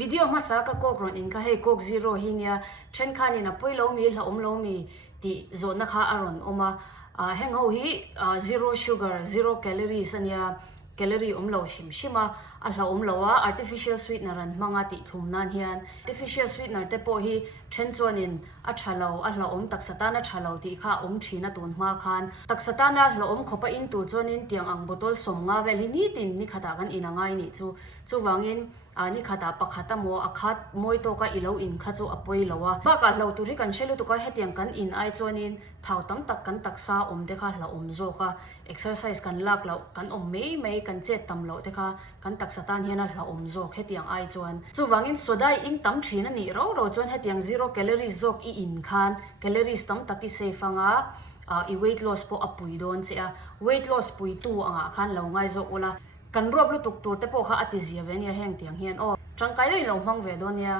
วิดีโอมาสักก็กรอนอินก็ให้กกซีโร่ฮิเนียเช่นคันนี่นะปุยโลมีละโลมีที่โซนนะคะอารอนอมาแห่งเอาฮีzero sugar zero calories อันยาแคลอรี่โลชิมาอัลลาโลว่า artificial sweetener รันมังอาติทุ่มนันเฮียน artificial sweetener เตปโอฮีเช่นส่วนนินอัชลาอัลลาตักสตานะชลาที่ข้าชีนตุนมาคันตักสตานะลาขบอินตูส่วนนินเตียงอังบอตลสมงาเวลินี่ตินนี่ขตากันอินังไงนี่จูวางินนี่ขตาปักขตาโมอคัดมวยโตก็อิเลวอินขจูอปวยลาวะบ้ากันเราตุริกันเชลุตุก็เหตียงกันอินไอส่วนนินท้าวตั้มตักกันตักซาเดค่ะลาโซก็ exercise กันลักเรากันไม่กันเจ็ดตำเราเดค่ะกันตักสตานเฮียนลาโซเหตียงไอส่วนจูวางินโซได้อินตั้มชีนนี่เราจวนเหตียง zero calories โซกอินคัน calories ตั้มตักที่เซฟังweight loss po apuy doon siya weight loss po ito ang akan law ngay zo ula kan rob lu tuktur te po ka atizia ven ya heng tiang hian o changkai lai lo mang ve don ya